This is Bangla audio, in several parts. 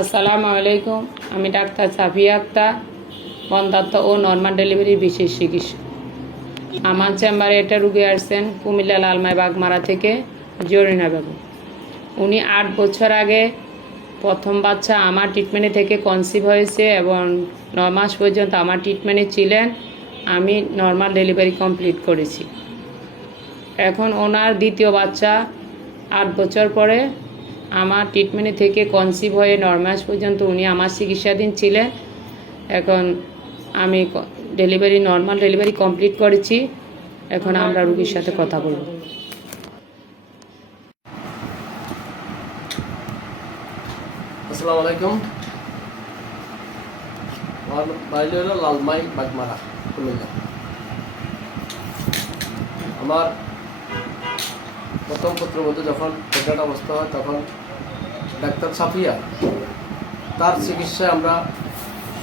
আসসালামু আলাইকুম। আমি ডাক্তার সাফিয়া আক্তার, বন্ধাত্ম ও নর্মাল ডেলিভারির বিশেষ চিকিৎসক। আমার চেম্বারে একটা রুগী আসছেন কুমিল্লা লালমাই বাগমারা থেকে, জরিনা বেগম। উনি 8 বছর আগে প্রথম বাচ্চা আমার ট্রিটমেন্টে থেকে কনসিভ হয়েছে এবং 9 মাস পর্যন্ত আমার ট্রিটমেন্টে ছিলেন। আমি নর্মাল ডেলিভারি কমপ্লিট করেছি। এখন ওনার দ্বিতীয় বাচ্চা 8 বছর পরে আমার ট্রিটমেন্টে থেকে কনসিভ হয়ে 9 মাস পর্যন্ত উনি আমার চিকিৎসাধীন ছিলেন। এখন আমি নর্মাল ডেলিভারি কমপ্লিট করেছি। এখন আমরা রুগীর সাথে কথা বলব। আসসালামু আলাইকুম। আমার বাড়ি হলো লালমাই বাগমারা, কুমিল্লা। আমার প্রথম পুত্রবধূ যখন প্রেগনেন্ট অবস্থা হয় তখন ডাক্তার সাফিয়া, তার চিকিৎসায় আমরা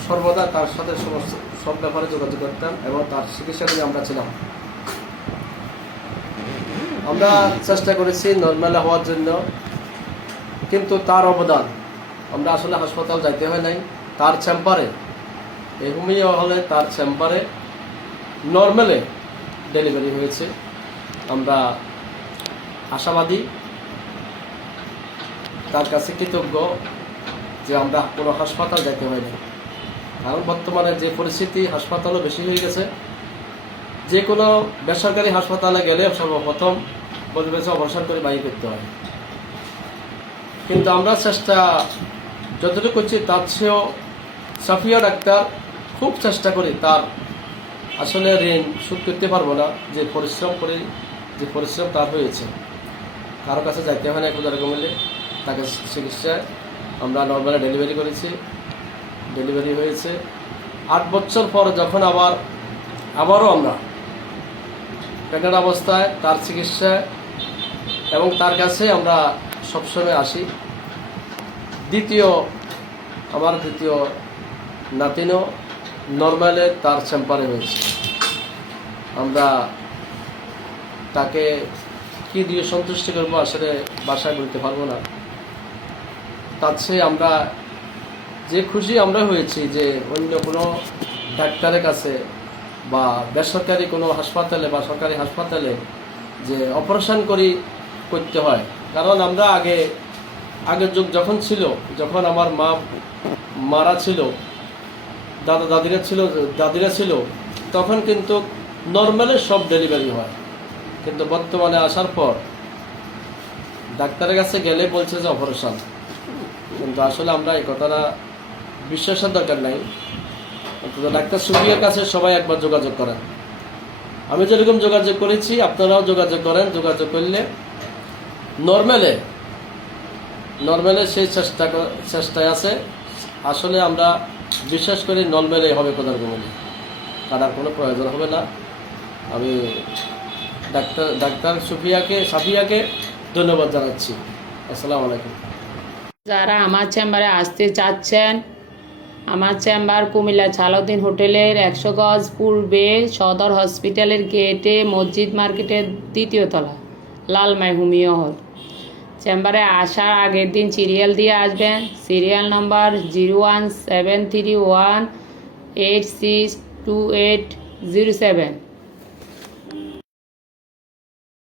সর্বদা তার সাথে সব ব্যাপারে যোগাযোগ করতাম এবং তার চিকিৎসাধীনে আমরা ছিলাম। আমরা চেষ্টা করেছি নর্মাল হওয়ার জন্য, কিন্তু তার অবদান, আমরা আসলে হাসপাতাল যাইতে হয় নাই। তার চেম্বারে, এই হোমিও হলে তার চেম্বারে নর্মালে ডেলিভারি হয়েছে। আমরা আশাবাদী, তার কাছে কৃতজ্ঞ যে আমরা কোনো হাসপাতাল যাইতে হয় না। কারণ বর্তমানে যে পরিস্থিতি, হাসপাতালও বেশি হয়ে গেছে। যে কোনো বেসরকারি হাসপাতালে গেলে সর্বপ্রথম বলবে যে অপারেশন করে বাড়ি করতে হয়, কিন্তু আমরা চেষ্টা যতটুকু করছি তার চেয়েও সাফিয়া ডাক্তার খুব চেষ্টা করি। তার আসলে ঋণ শোধ করতে পারবো না, যে পরিশ্রম করে, যে পরিশ্রম তার হয়েছে। কারো কাছে যাইতে হয় না, কোনো রকম মিলে তাকে চিকিৎসায় আমরা নর্মালি ডেলিভারি করেছি। ডেলিভারি হয়েছে 8 বছর পর, যখন আবারও আমরা প্রেগনেন্ট অবস্থায় তার চিকিৎসায় এবং তার কাছে আমরা সবসময় আসি। আমার দ্বিতীয় নাতিনও নর্মালে তার চেম্বারে হয়েছে। আমরা তাকে কি দিয়ে সন্তুষ্টি করবো আসলে বাসায় বলতে পারবো না। তার চেয়ে আমরা যে খুশি আমরা হয়েছি যে অন্য কোনো ডাক্তারের কাছে বা বেসরকারি কোনো হাসপাতালে বা সরকারি হাসপাতালে যে অপারেশন করতে হয়। কারণ আমরা আগের যুগ যখন ছিল, যখন আমার মারা ছিল, দাদিরা ছিল, তখন কিন্তু নর্মালে সব ডেলিভারি হয়। কিন্তু বর্তমানে আসার পর ডাক্তারের কাছে গেলে বলছে যে অপারেশন। কিন্তু আসলে আমরা এই কথাটা বিশ্বাসের দরকার নাই। ডাক্তার সুফিয়ার কাছে সবাই একবার যোগাযোগ করেন। আমি যেরকম যোগাযোগ করেছি আপনারাও যোগাযোগ করেন। যোগাযোগ করলে নর্মালে সেই চেষ্টায় আছে। আসলে আমরা বিশ্বাস করি নর্মালে হবে কোথাও কমলে, কাটার কোনো প্রয়োজন হবে না। আমি ডাক্তার সাফিয়াকে ধন্যবাদ জানাচ্ছি। আসসালামু আলাইকুম। যারা আমার চেম্বারে আসতে চাচ্ছেন, আমার চেম্বার কুমিল্লা সালাউদ্দিন হোটেলের 100 গজ পূর্বে সদর হসপিটালের গেটে, মসজিদ মার্কেটের 2য় তলা, লালমাই হোমিও হল। চেম্বারে আসার আগের দিন সিরিয়াল দিয়ে আসবেন। Serial number 01731862807।